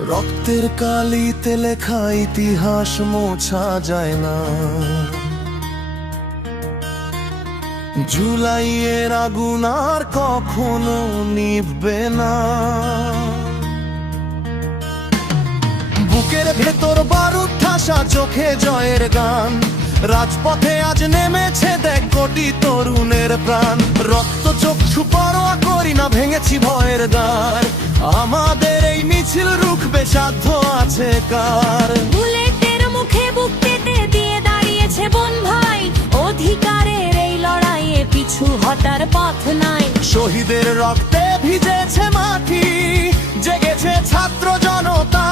রক্তের কালিতে লেখা ইতিহাস মোছা যায় না। জুলাইয়ের আগুন আর কখনো নিভবে না। বুকের ভেতর বারুদ ঠাসা, চোখে জয়ের গান। রাজপথে আজ নেমেছে দেখ কোটি তরুণের প্রাণ। রক্ত চক্ষু পরোয়া করি না, ভেঙেছি ভয়ের দ্বার। আমাদের এই মিছিল রুখবে সাধ্য আছে কার? বুলেটের মুখে বুক পেতে দিয়ে দাঁড়িয়েছে বোন ভাই। অধিকারের এই লড়াইয়ে পিছু হটার পথ নাই। শহীদের রক্তে ভিজেছে মাটি, জেগেছে ছাত্র জনতা।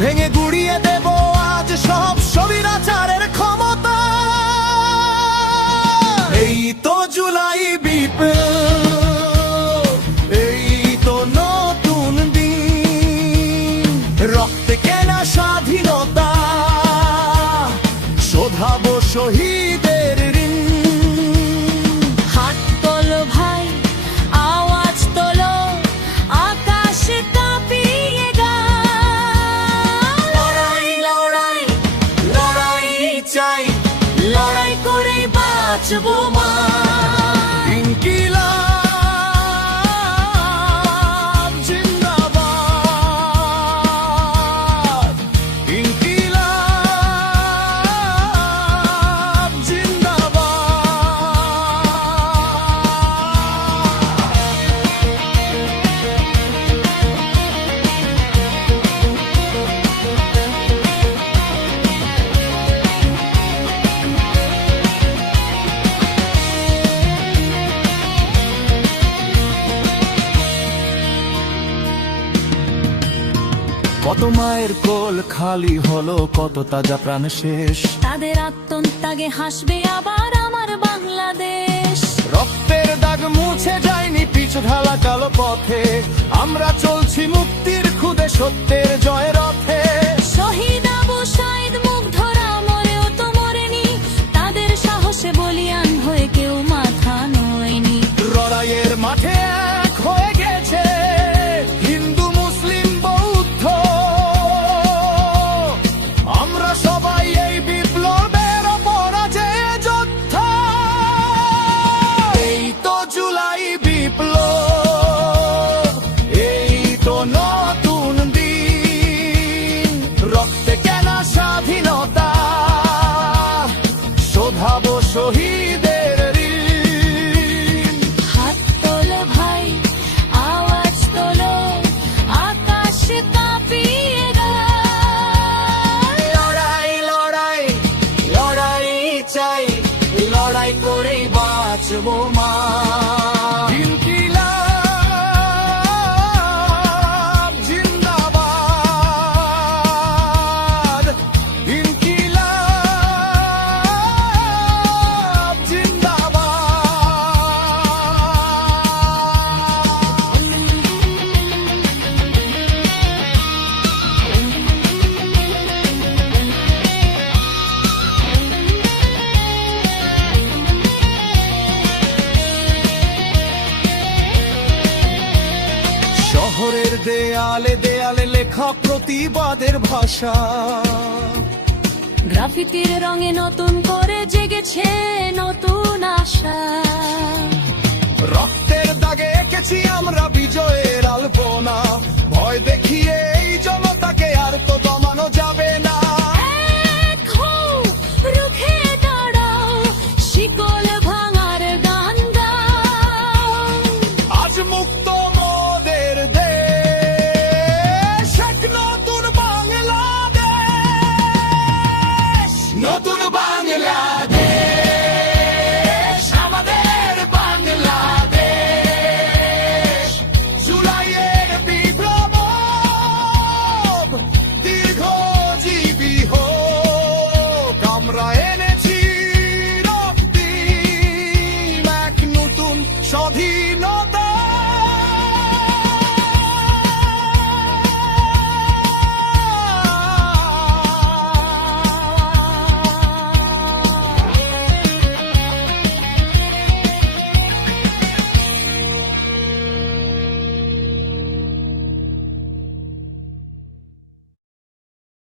ভেঙে গুড়িয়ে দেব আজ সব স্বৈরাচারের ক্ষমতা। এই তো জুলাই বিপ্লব, এই তো নতুন দিন। রক্তে কেনা স্বাধীনতা, শোধাবো শহীদের ঋণ। হাত তোলো ভাই, আওয়াজ তোলো, আকাশ কাঁপিয়ে গান। লড়াই লড়াই লড়াই চাই, লড়াই করে বাঁচবো মা। ইনকিলাব জিন্দাবাদ, ইনকিলাব কত মায়ের কোল খালি হলো, কত তাজা প্রাণ শেষ। তাদের আত্মত্যাগে হাসবে আবার আমার বাংলাদেশ। রক্তের দাগ মুছে যায়নি পিছু ঢালা কালো পথে। আমরা চলছি মুক্তির খুদে, সত্যের জয় রথে। শহীদ আবু সাইদ মুগ্ধরা মরেও তো মরেনি। তাদের সাহসে বলিয়ান হয়ে কেউ মাথা নয়নি। লড়াইয়ের মাঠে এক হয়ে গেছে হিন্দু মুসলিম বৌদ্ধ। আমরা সবাই এই বিপ্লবের অপরাজেয় যোদ্ধা। এই তো জুলাই বিপ্লব, এই তো নতুন দিন। রক্তে কেনা স্বাধীনতা, শোধাবো শহীদের ঋণ। হাত তোলো ভাই, আওয়াজ তোলো, আকাশ কাঁপিয়ে গান। লড়াই লড়াই লড়াই চাই, লড়াই করে বাঁচবো মা। ইনকিলাব জিন্দাবাদ, ইনকিলাব শহরের দেয়ালে দেয়ালে লেখা প্রতিবাদের ভাষা। গ্রাফিতির রঙে নতুন করে জেগেছে নতুন আশা। রক্তের দাগে এঁকেছি